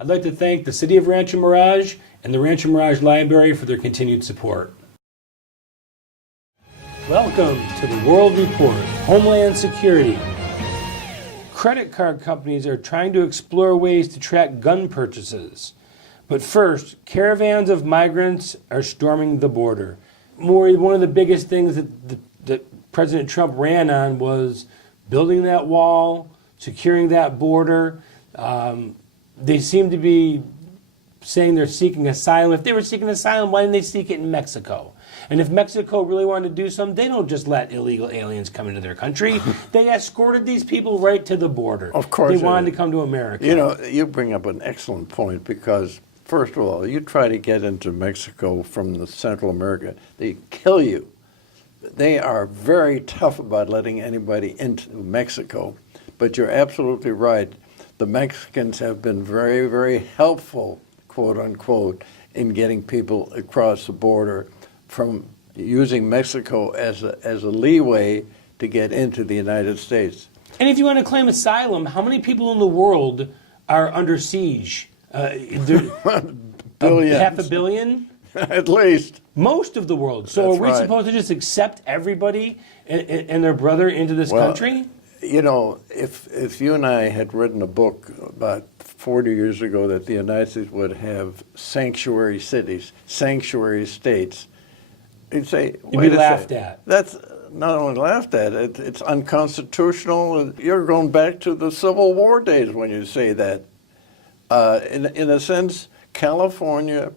I'd like to thank the City of Rancho Mirage and the Rancho Mirage Library for their continued support. Welcome to the World Report, Homeland Security. Credit card companies are trying to explore ways to track gun purchases. But first, caravans of migrants are storming the border. One of the biggest things that President Trump ran on was building that wall, securing that border. They seem to be saying they're seeking asylum. If they were seeking asylum, why didn't they seek it in Mexico? And if Mexico really wanted to do something, they don't just let illegal aliens come into their country. They escorted these people right to the border. Of course. They wanted to come to America. You know, you bring up an excellent point because, first of all, you try to get into Mexico from the Central America, they kill you. They are very tough about letting anybody into Mexico. But you're absolutely right. The Mexicans have been very, very helpful, quote unquote, in getting people across the border from using Mexico as a leeway to get into the United States. And if you want to claim asylum, how many people in the world are under siege? Billions. Half a billion? At least. Most of the world. So That's are we right. supposed to just accept everybody and their brother into this country? You know, if you and I had written a book about 40 years ago that the United States would have sanctuary cities, sanctuary states, you'd say, You'd be laughed at. That's not only laughed at, it's unconstitutional. You're going back to the Civil War days when you say that. In a sense, California,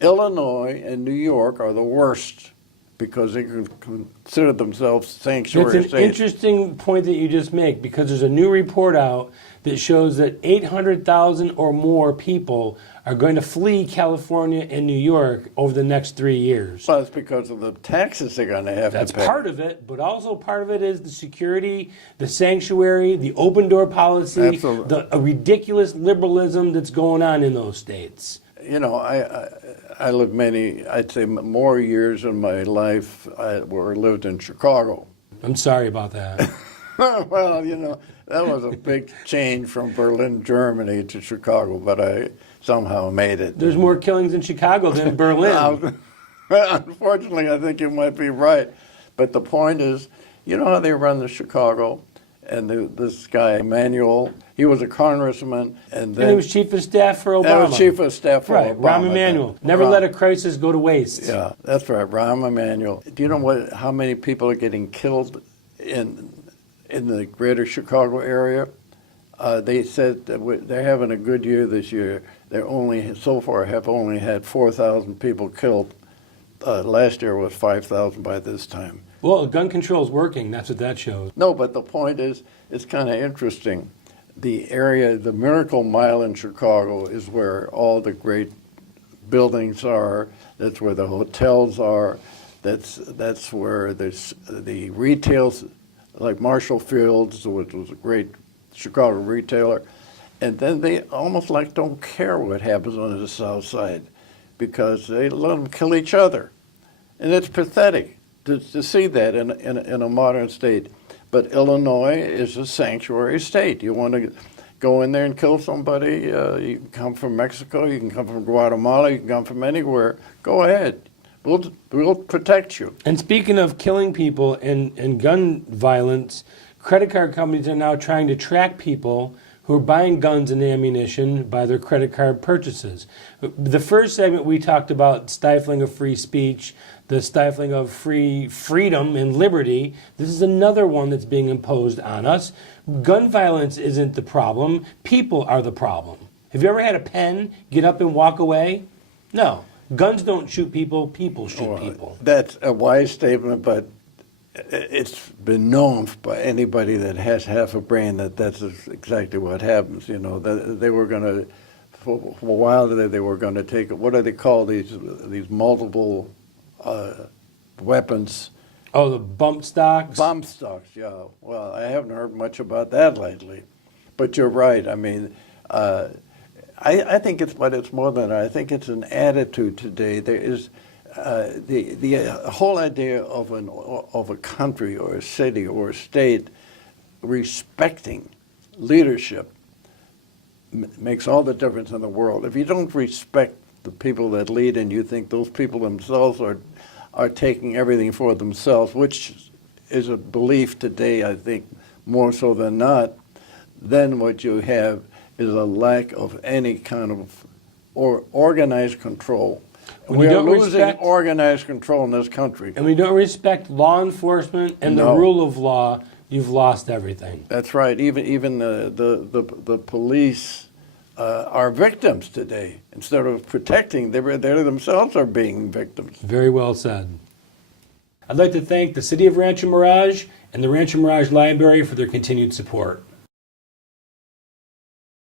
Illinois, and New York are the worst because they can consider themselves sanctuary states. That's an interesting point that you just make, because there's a new report out that shows that 800,000 or more people are going to flee California and New York over the next 3 years. Well, it's because of the taxes they're going to have That's to pay. part of it, but also part of it is the security, the sanctuary, the open door policy, Absolutely. a ridiculous liberalism that's going on in those states. You know, I lived I'd say more years in my life where I lived in Chicago. I'm sorry about that. Well, you know, that was a big change from Berlin, Germany to Chicago, but I somehow made it. There's more killings in Chicago than Berlin. Unfortunately, I think you might be right. But the point is, you know how they run the Chicago? And this guy, Emanuel, he was a congressman. And he was chief of staff for Obama. That was chief of staff for right, Obama. Rahm Emanuel. Never let a crisis go to waste. Yeah, that's right, Rahm Emanuel. Do you know how many people are getting killed in the greater Chicago area? They said that they're having a good year this year. So far have only had 4,000 people killed. Last year was 5,000 by this time. Well, gun control is working. That's what that shows. No, but the point is, it's kind of interesting. The area, the Miracle Mile in Chicago is where all the great buildings are. That's where the hotels are. That's where there's the retails, like Marshall Fields, which was a great Chicago retailer. And then they almost like don't care what happens on the South Side because they let them kill each other. And it's pathetic to see that in a modern state. But Illinois is a sanctuary state. You want to go in there and kill somebody, you can come from Mexico, you can come from Guatemala, you can come from anywhere. Go ahead. We'll protect you. And speaking of killing people and gun violence, credit card companies are now trying to track people who are buying guns and ammunition by their credit card purchases. The first segment we talked about stifling of free speech, the stifling of freedom and liberty. This is another one that's being imposed on us. Gun violence isn't the problem. People are the problem. Have you ever had a pen get up and walk away? No. Guns don't shoot people. People shoot people. That's a wise statement, but it's been known by anybody that has half a brain that that's exactly what happens. You know, they were going to, for a while they were going to take, what do they call these multiple weapons? Oh, the bump stocks? Bump stocks, yeah. Well, I haven't heard much about that lately. But you're right. I mean, I think it's more than that. I think it's an attitude today. There is the whole idea of a country or a city or a state respecting leadership makes all the difference in the world. If you don't respect the people that lead and you think those people themselves are taking everything for themselves, which is a belief today, I think, more so than not, then what you have is a lack of any kind of organized control. When We you are don't losing respect- organized control in this country. And we don't respect law enforcement and the No. rule of law, you've lost everything. That's right. Even the police are victims today. Instead of protecting, they themselves are being victims. Very well said. I'd like to thank the City of Rancho Mirage and the Rancho Mirage Library for their continued support.